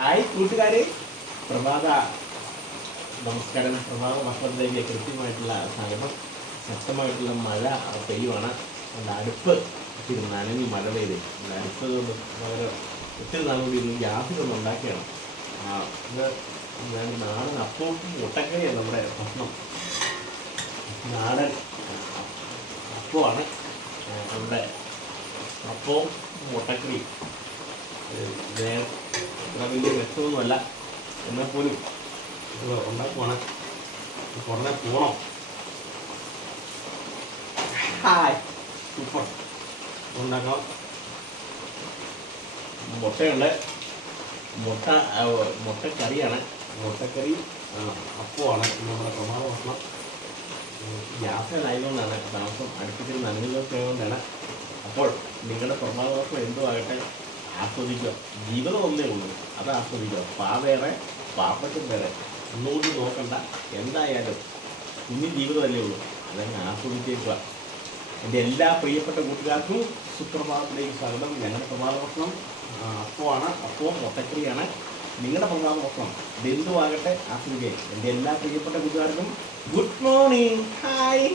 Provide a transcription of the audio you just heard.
Hi കൂട്ടുകാരെ, പ്രഭാത നമസ്കാരം. പ്രഭാത ഭക്ഷണത്തിലേക്ക് കൃത്യമായിട്ടുള്ള സമയം. ശക്തമായിട്ടുള്ള മഴ പെയ്യുവാണ്. എൻ്റെ അടുപ്പ് ഇത്തിരി നനഞ്ഞ് മഴ പെയ്ത് അടുപ്പ് കൊണ്ട് വളരെ ഒത്തിരി നാളുകൂടി ഇന്ന് ഗ്യാസിലൊന്നും ഉണ്ടാക്കിയാണ്. ഇത് ഞാൻ നാടൻ അപ്പവും മുട്ടക്കറിയാണ് നമ്മുടെ ഭക്ഷണം. നാടൻ അപ്പമാണ് നമ്മുടെ അപ്പവും മുട്ടക്കറിയും. അത്ര വലിയ രസമൊന്നുമല്ല, എന്നാൽ പോലും ഉണ്ടാക്കുവാണ്. ഉടനെ പോണം. Hi, super. ഉണ്ടാക്കണം. മുട്ടയുണ്ട്, മുട്ടക്കറിയാണ്. മുട്ടക്കറി അപ്പമാണ് നമ്മുടെ പ്രമാദ ഭക്ഷണം. ഗ്യാസിലായതുകൊണ്ടാണ് താമസം. അടുപ്പിച്ചിൽ നനഞ്ഞതൊക്കെ ആയതുകൊണ്ടാണ്. അപ്പോൾ നിങ്ങളുടെ പ്രമാദ ഭക്ഷണം എന്തും ആകട്ടെ, ആസ്വദിക്കുക. ജീവിതം ഒന്നേ ഉള്ളൂ, അത് ആസ്വദിക്കുക. വേറെ പാപ്പറ്റും വേറെ ഒന്നുകൊണ്ട് നോക്കണ്ട. എന്തായാലും കുഞ്ഞു ജീവിതമല്ലേ ഉള്ളൂ, അതങ്ങ് ആസ്വദിച്ചേക്കുക. എൻ്റെ എല്ലാ പ്രിയപ്പെട്ട കൂട്ടുകാർക്കും സുപ്രഭാതത്തിലേക്ക് സ്വാഗതം. ഞങ്ങളുടെ പ്രഭാത ഭക്ഷണം അപ്പമാണ്, അപ്പവും മുട്ടക്കറിയാണ്. നിങ്ങളുടെ പ്രഭാത ഭക്ഷണം ഇതെന്തുമാകട്ടെ, ആസ്വദിക്കുക. എൻ്റെ എല്ലാ പ്രിയപ്പെട്ട കൂട്ടുകാർക്കും ഗുഡ് മോർണിംഗ്. ഹായ്.